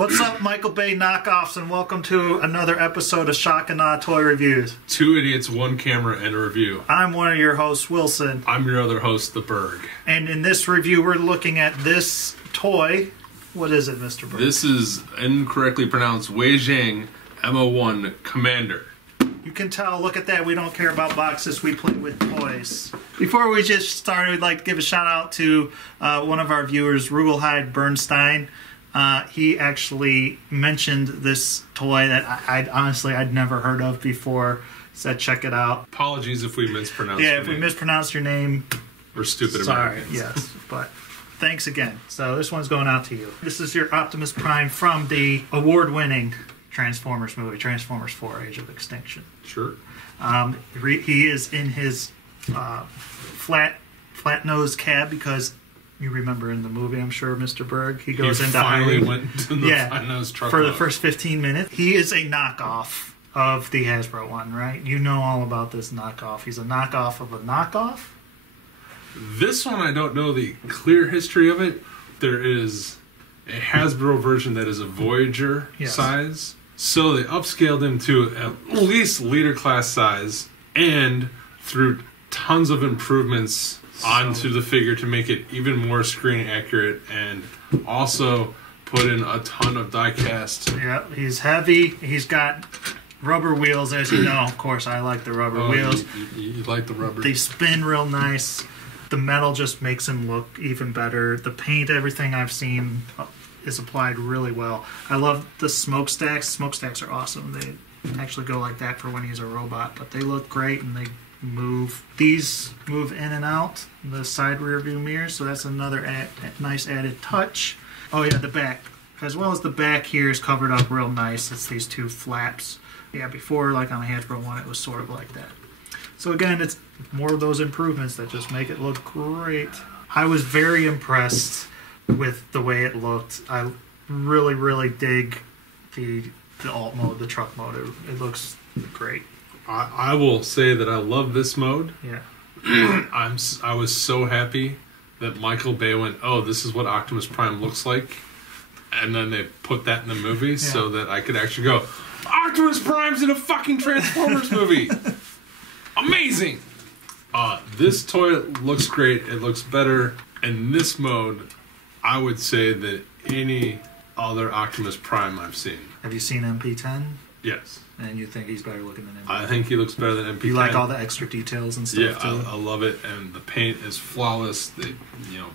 What's up, Michael Bay knockoffs, and welcome to another episode of Shock and Awe Toy Reviews. Two idiots, one camera, and a review. I'm one of your hosts, Wilson. I'm your other host, the Berg. And in this review, we're looking at this toy. What is it, Mr. Berg? This is incorrectly pronounced Wei Jiang M01 Commander. You can tell, look at that, we don't care about boxes, we play with toys. Before we just start, we'd like to give a shout out to one of our viewers, Rugelhide Bernstein. He actually mentioned this toy that I'd never heard of before. Said check it out. Apologies if we mispronounced your name. Yeah, if we mispronounced your name. We're stupid Sorry, Americans. yes, but thanks again. So this one's going out to you. This is your Optimus Prime from the award-winning Transformers movie, Transformers 4: Age of Extinction. Sure. He is in his flat-nosed cab because you remember in the movie, I'm sure, Mr. Berg, he goes into finally went to the flat-nosed truck for mode. the first 15 minutes. He is a knockoff of the Hasbro one, right? You know all about this knockoff. He's a knockoff of a knockoff. This one, I don't know the clear history of it. There is a Hasbro version that is a Voyager size. So they upscaled him to at least leader class size and threw tons of improvements onto the figure to make it even more screen accurate, and also put in a ton of die cast. Yeah, he's heavy. He's got rubber wheels, as you know. Of course, I like the rubber wheels. You like the rubber? They spin real nice. The metal just makes him look even better. The paint, everything I've seen is applied really well. I love the smokestacks. Smokestacks are awesome. They actually go like that for when he's a robot, but they look great and they move. These move in and out the side rear view mirrors, so that's another nice added touch. Oh yeah, the back, as well as the back here, is covered up real nice. It's these two flaps. Yeah, before, like on the Hasbro one, it was sort of like that. So again, it's more of those improvements that just make it look great. I was very impressed with the way it looked. I really, really dig the alt mode, the truck mode. It looks great. I will say that I love this mode. Yeah. I was so happy that Michael Bay went, oh, this is what Optimus Prime looks like. And then they put that in the movie so that I could actually go, Optimus Prime's in a fucking Transformers movie. Amazing. This toy looks great. It looks better. In this mode, I would say that any other Optimus Prime I've seen. Have you seen MP10? Yes. And you think he's better looking than MP10? I think he looks better than MP10. You like all the extra details and stuff too? Yeah, I love it, and the paint is flawless. They,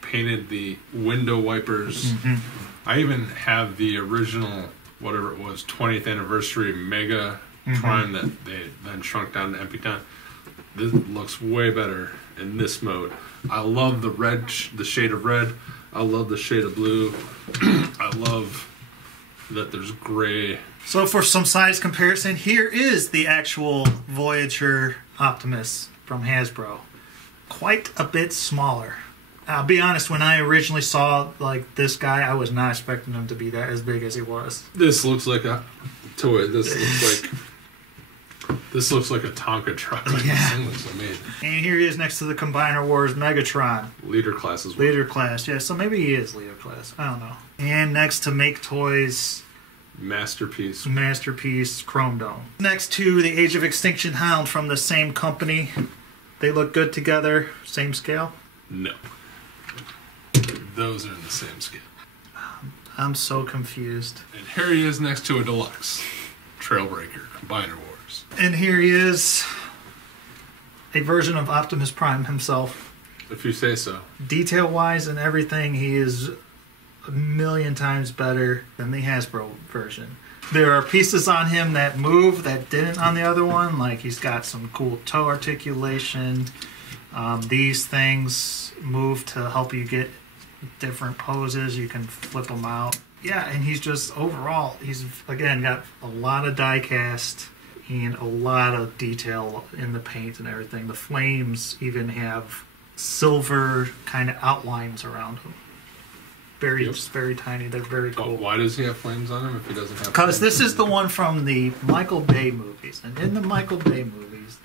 painted the window wipers. Mm-hmm. I even have the original, whatever it was, 20th anniversary Mega Prime that they then shrunk down to MP10. This looks way better in this mode. I love the red, the shade of red. I love the shade of blue. I love that there's gray. So for some size comparison, here is the actual Voyager Optimus from Hasbro. Quite a bit smaller. I'll be honest, when I originally saw like this guy, I was not expecting him to be that as big as he was. This looks like a toy. This looks like a Tonka truck. Like, yeah. This thing looks amazing. And here he is next to the Combiner Wars Megatron. Leader class as well. Leader class, yeah. So maybe he is leader class. I don't know. And next to Make Toys, Masterpiece Chrome Dome. Next to the Age of Extinction Hound from the same company. They look good together. Same scale? No. Those are in the same scale. I'm so confused. And here he is next to a deluxe Trailbreaker Combiner Wars. And here he is, a version of Optimus Prime himself. If you say so. Detail-wise and everything, he is a million times better than the Hasbro version. There are pieces on him that move that didn't on the other one, like he's got some cool toe articulation. These things move to help you get different poses. You can flip them out. Yeah, and he's just, overall, he's, again, got a lot of die cast and a lot of detail in the paint and everything. The flames even have silver kind of outlines around them. Just very tiny. They're very cool. But why does he have flames on him if he doesn't have? Because this is the one from the Michael Bay movies, and in the Michael Bay movies,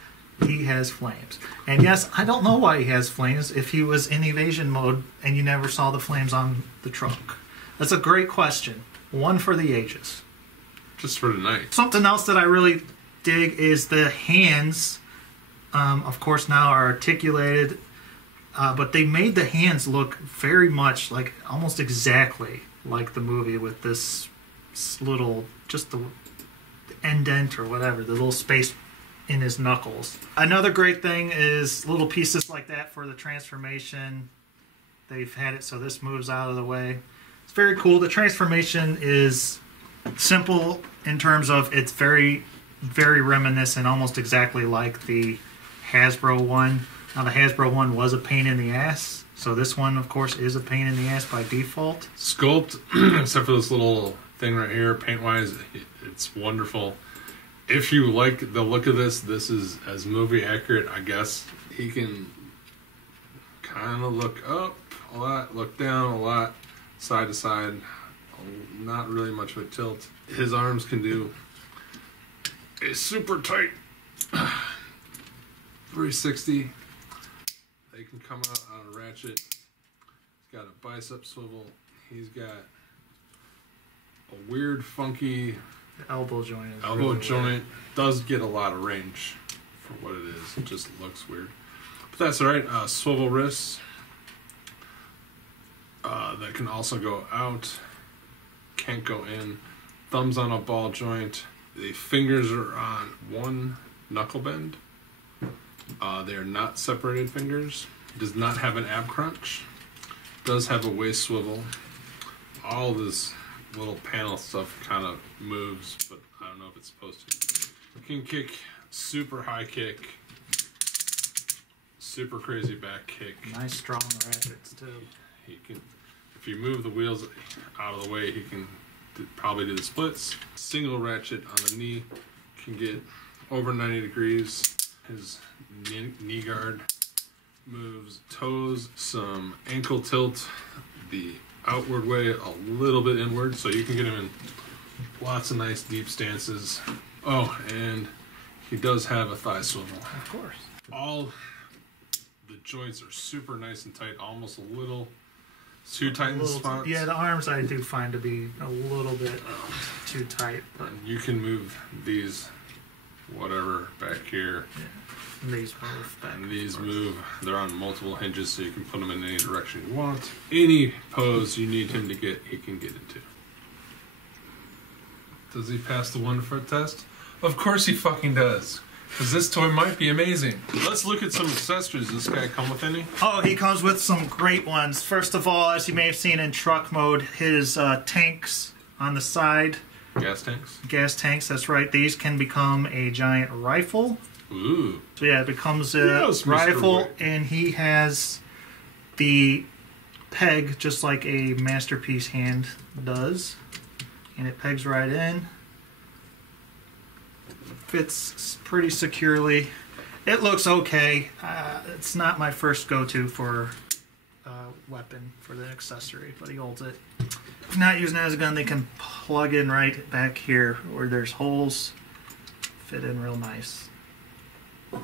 he has flames. And yes, I don't know why he has flames if he was in evasion mode and you never saw the flames on the truck. That's a great question. one for the ages. Just for tonight. Something else that I really dig is the hands. Of course, now are articulated, but they made the hands look very much like, almost exactly like the movie, with this little, just the indent or whatever, the little space in his knuckles. Another great thing is little pieces like that for the transformation. They've had it so this moves out of the way. It's very cool. The transformation is simple in terms of it's very, very reminiscent, almost exactly like the Hasbro one. Now, the Hasbro one was a pain in the ass, so this one, of course, is a pain in the ass by default. Sculpt, except for this little thing right here, paint-wise, it's wonderful. If you like the look of this, this is as movie accurate, I guess. He can kind of look up a lot, look down a lot, side to side. Not really much of a tilt. His arms can do a super tight 360. They can come out on a ratchet. He's got a bicep swivel. He's got a weird, funky Elbow joint. elbow joint. Does get a lot of range for what it is. It just looks weird. But that's alright. Swivel wrists. That can also go out. Can't go in. Thumbs on a ball joint. The fingers are on one knuckle bend. They are not separated fingers. Does not have an ab crunch. Does have a waist swivel. All this little panel stuff kind of moves, but I don't know if it's supposed to. Can kick, super high kick, super crazy back kick. Nice strong ratchets too. He can, if you move the wheels out of the way, he can probably do the splits. Single ratchet on the knee, can get over 90 degrees. His knee guard moves toes, some ankle tilt, the outward way, a little bit inward, so you can get him in lots of nice deep stances. Oh, and he does have a thigh swivel. Of course. All the joints are super nice and tight, almost a little too tight in spots. Yeah, the arms I do find to be a little bit too tight. But you can move these, whatever, back here. yeah. And these move back. And these move. They're on multiple hinges, so you can put them in any direction you want. Any pose you need him to get, he can get into. Does he pass the 1 foot test? Of course he fucking does. Because this toy might be amazing. Let's look at some accessories. Does this guy come with any? Oh, he comes with some great ones. First of all, as you may have seen in truck mode, his tanks on the side. Gas tanks? Gas tanks, that's right. These can become a giant rifle. Ooh. So yeah, it becomes a rifle, and he has the peg just like a Masterpiece hand does. And it pegs right in. Fits pretty securely. It looks okay. It's not my first go-to for weapon for the accessory, but he holds it. If not using it as a gun, they can plug in right back here where there's holes. Fit in real nice.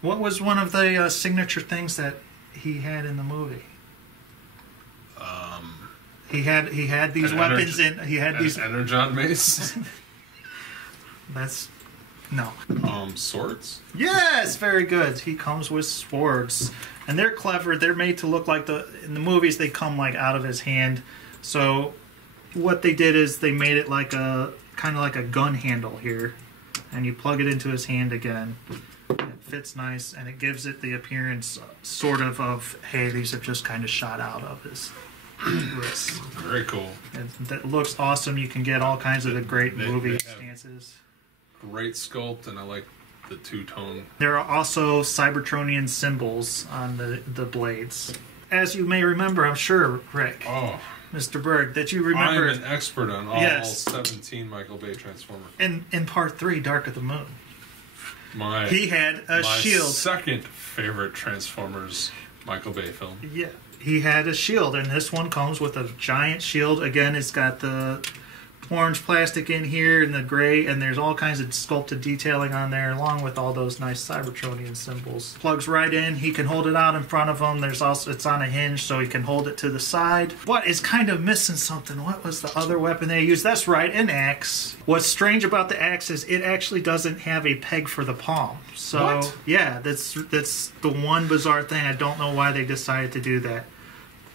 What was one of the signature things that he had in the movie? He had these weapons in. He had these Energon mace. That's no. Swords. Yes, very good. He comes with swords, and they're clever. They're made to look like in the movies they come like out of his hand. So what they did is they made it like a kind of like a gun handle here, and you plug it into his hand again. It fits nice, and it gives it the appearance sort of hey, these have just kind of shot out of his wrist. Very cool. And that looks awesome. You can get all kinds of the great movie stances. Great sculpt, and I like the two-tone. There are also Cybertronian symbols on the blades. As you may remember, I'm sure, Rick. Oh. Mr. Berg, that you remember. I'm an expert on all 17 Michael Bay Transformers. In Part 3, Dark of the Moon. He had a shield. My second favorite Transformers Michael Bay film. Yeah. He had a shield, and this one comes with a giant shield. Again, it's got the orange plastic in here and the gray, and there's all kinds of sculpted detailing on there along with all those nice Cybertronian symbols. Plugs right in. He can hold it out in front of him. There's also, it's on a hinge so he can hold it to the side. But it's kind of missing something. What was the other weapon they used? That's right, an axe. What's strange about the axe is it actually doesn't have a peg for the palm. So what? Yeah, that's the one bizarre thing. I don't know why they decided to do that.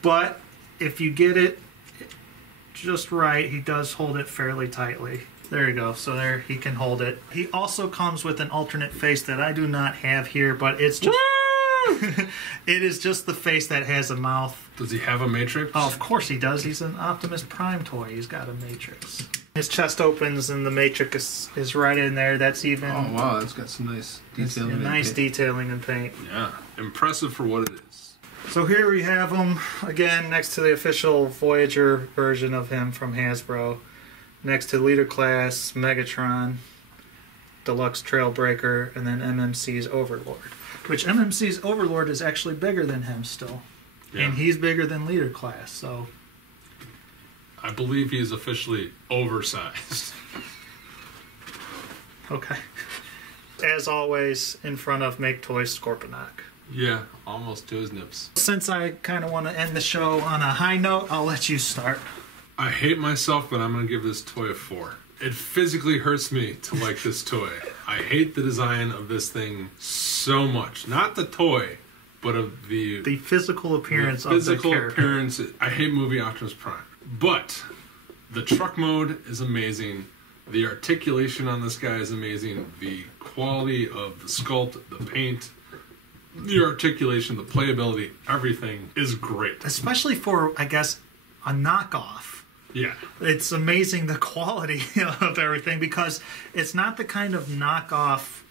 But if you get it just right, he does hold it fairly tightly. There you go. So there, he can hold it. He also comes with an alternate face that I do not have here, but it's just it is just the face that has a mouth. Does he have a matrix? Oh, of course he does. He's an Optimus Prime toy. He's got a matrix. His chest opens and the matrix is right in there. That's even. Oh wow, that's got some nice detailing. Nice detailing and paint. Yeah, impressive for what it is. So here we have him again next to the official Voyager version of him from Hasbro. Next to Leader Class, Megatron, Deluxe Trailbreaker, and then MMC's Overlord. Which MMC's Overlord is actually bigger than him still. Yeah. And he's bigger than Leader Class, so. I believe he's officially oversized. Okay. As always, in front of Make Toys Scorponok. Yeah, almost to his nips. Since I kind of want to end the show on a high note, I'll let you start. I hate myself, but I'm going to give this toy a 4. It physically hurts me to like this toy. I hate the design of this thing so much. Not the toy, but of the physical appearance of the character. Appearance. I hate movie Optimus Prime. But the truck mode is amazing. The articulation on this guy is amazing. The quality of the sculpt, the paint, the articulation, the playability, everything is great. Especially for, I guess, a knockoff. Yeah. It's amazing the quality of everything because it's not the kind of knockoff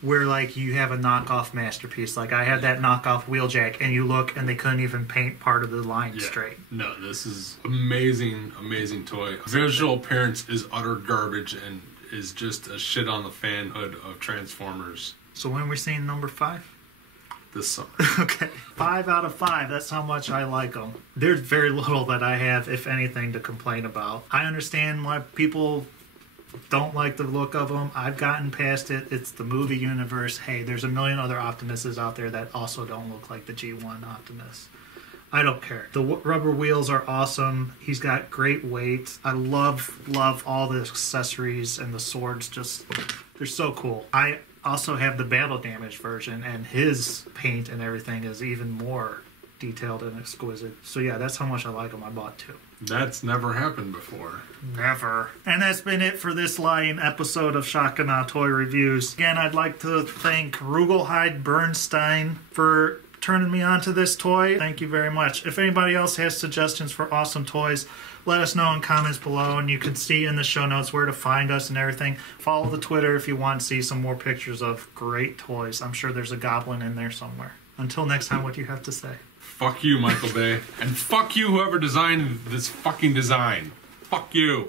where, like, you have a knockoff masterpiece. Like, I had that knockoff Wheeljack, and you look, and they couldn't even paint part of the line straight. No, this is amazing, amazing toy. Visual appearance is utter garbage and is just a shit on the fanhood of Transformers. So when we're seeing number 5? This summer. Okay. 5 out of 5. That's how much I like them. There's very little that I have, if anything, to complain about. I understand why people don't like the look of them. I've gotten past it. It's the movie universe. Hey, there's a million other Optimuses out there that also don't look like the G1 Optimus. I don't care. The rubber wheels are awesome. He's got great weight. I love all the accessories and the swords. Just, they're so cool. I also have the battle damage version, and his paint and everything is even more detailed and exquisite. So yeah, that's how much I like him. I bought 2. That's never happened before. Never. And that's been it for this lying episode of Shotgun Toy Reviews. Again, I'd like to thank Rugelhide Bernstein for turning me on to this toy. Thank you very much. If anybody else has suggestions for awesome toys, let us know in comments below, and you can see in the show notes where to find us and everything. Follow the Twitter if you want to see some more pictures of great toys. I'm sure there's a goblin in there somewhere. Until next time, what do you have to say? Fuck you, Michael Bay. And fuck you, whoever designed this fucking design. Fuck you.